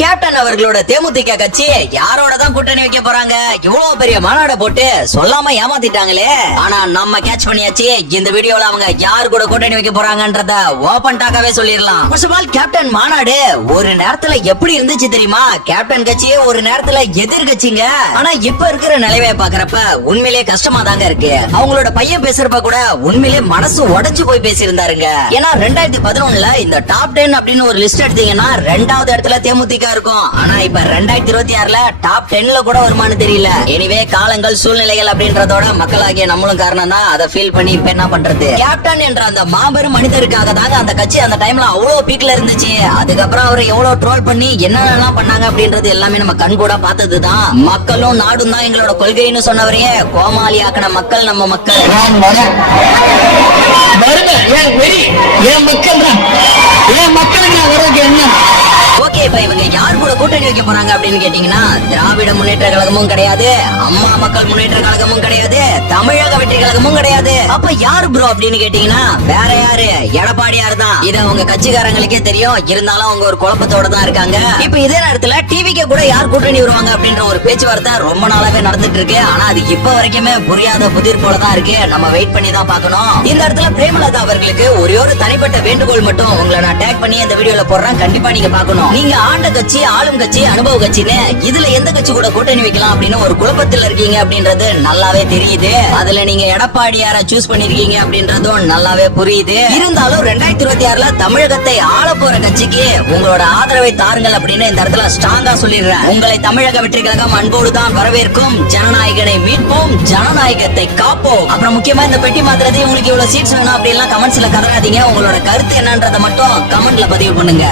Captain அவர்களோட தேமுதிக கட்சி யாரோட தான் கூட்டணி வைக்க போறாங்க? இவ்வளவு பெரிய மாநாட போட்டு சொல்லாம ஏமாத்திட்டாங்களே. ஆனா நம்ம கேட்ச் பண்ணியாச்சு. இந்த வீடியோல அவங்க யாரு கூட கூட்டணி வைக்க போறாங்கன்றத ஓபன் டாக்காவே சொல்லிடலாம். ஃபர்ஸ்ட் ஆஃப் ஆல் கேப்டன் மாநாடு ஒரு நேரத்துல எப்படி இருந்துச்சு தெரியுமா? கேப்டன் கட்சியே ஒரு நேரத்துல எதிர்கட்சிங்க. ஆனா இப்ப இருக்கிற நிலைமையை பாக்குறப்ப உண்மையிலேயே கஷ்டமா தாங்க இருக்கு. அவங்களோட பையன் பேசுறப்ப கூட உண்மையிலேயே மனசு உடைச்சு போய் பேசியிருந்தாருங்க. ஏன்னா 2011ல இந்த டாப் 10 அப்படின்னு ஒரு லிஸ்ட் எடுத்தீங்கன்னா 2வது இடத்துல தேமுதிக இருக்கும். ஆனா இப்ப 2026ல டாப் 10ல கூட வருமானு தெரியல. எனிவே காலங்கள் சூழ்நிலைகள் அப்படின்றதோட மக்களாகிய நம்மளும் காரணம் தான். அதை ஃபீல் பண்ணி இப்ப என்ன பண்றது? கேப்டன் என்ற அந்த மாபெரும் மனிதருக்காக தாங்க அந்த கட்சி அந்த டைம்ல அவ்வளவு பீக்ல இருந்துச்சு. அதுக்கப்புறம் அவரை எவ்வளவு ட்ரோல் பண்ணி என்னென்னலாம் பண்ணாங்க அப்படின்றது எல்லாமே நம்ம கண் கூட பார்த்ததுதான். மக்களும் நாடும் தான் எங்களோட கொள்கைன்னு சொன்னவரையே கோமாளி ஆக்கின மக்கள் நம்ம மக்கள். ஓகே, இப்ப இவங்க யார் கூட கூட்டணி வைக்க போறாங்க அப்படின்னு கேட்டீங்கன்னா திராவிட முன்னேற்ற கழகமும் கிடையாது, அம்மா மக்கள் முன்னேற்ற கழகமும் கிடையாது, தமிழக வெற்றி கழகமும் கிடையாது. அப்ப யாரு ப்ரோ அப்படின்னு கேட்டீங்கன்னா வேற யாரு? எடப்பாடியார் தான். இது அவங்க கட்சிக்காரங்களுக்கே தெரியும். இருந்தாலும் அவங்க ஒரு குழப்பத்தோட தான் இருக்காங்க. இப்ப இதே நேரத்துல டிவிக்கு கூட யார் கூட்டணி வருவாங்க அப்படின்ற ஒரு பேச்சுவார்த்தை ரொம்ப நாளாவே நடந்துட்டு இருக்கு. ஆனா அது இப்ப வரைக்குமே புரியாத புதிர் போல தான் இருக்கு. நம்ம வெயிட் பண்ணி தான் பார்க்கணும். இந்த இடத்துல பிரேமலதா அவர்களுக்கு ஒரே ஒரு தனிப்பட்ட வேண்டுகோள் மட்டும் உங்களை நான் டேக் பண்ணி இந்த வீடியோல போடுறேன். கண்டிப்பா நீங்க பார்க்கணும். நீங்க ஆண்ட கட்சி, ஆளும் கட்சி, அனுபவ கட்சின்னு இதுல எந்த கட்சி கூட கூட்டணி வைக்கலாம் அப்படின்னு ஒரு குழப்பத்தில் இருக்கீங்க அப்படின்றது நல்லாவே தெரியுது. அதுல நீங்க எடப்பாடியார சூஸ் பண்ணிருக்கீங்க அப்படின்றதும் நல்லாவே புரியுது. இருந்தாலும் 2026ல தமிழகத்தை ஆள போற கட்சிக்கு உங்களோட ஆதரவை தாருங்கள் அப்படின்னு இந்த இடத்துல ஸ்ட்ராங்கா சொல்லிடுறேன். உங்களை தமிழக வெற்றி கழகம் அன்போடு தான் வரவேற்கும். ஜனநாயகனை மீட்போம், ஜனநாயகத்தை காப்போம். அப்புறம் முக்கியமா இந்த பெட்டி மாத்திரத்தை உங்களுக்கு இவ்வளவு சீட்ஸ் வேணும் அப்படின்லாம் கமெண்ட்ஸ்ல கதறாதீங்க. உங்களோட கருத்து என்னன்றதை மட்டும் கமெண்ட்ல பதிவு பண்ணுங்க.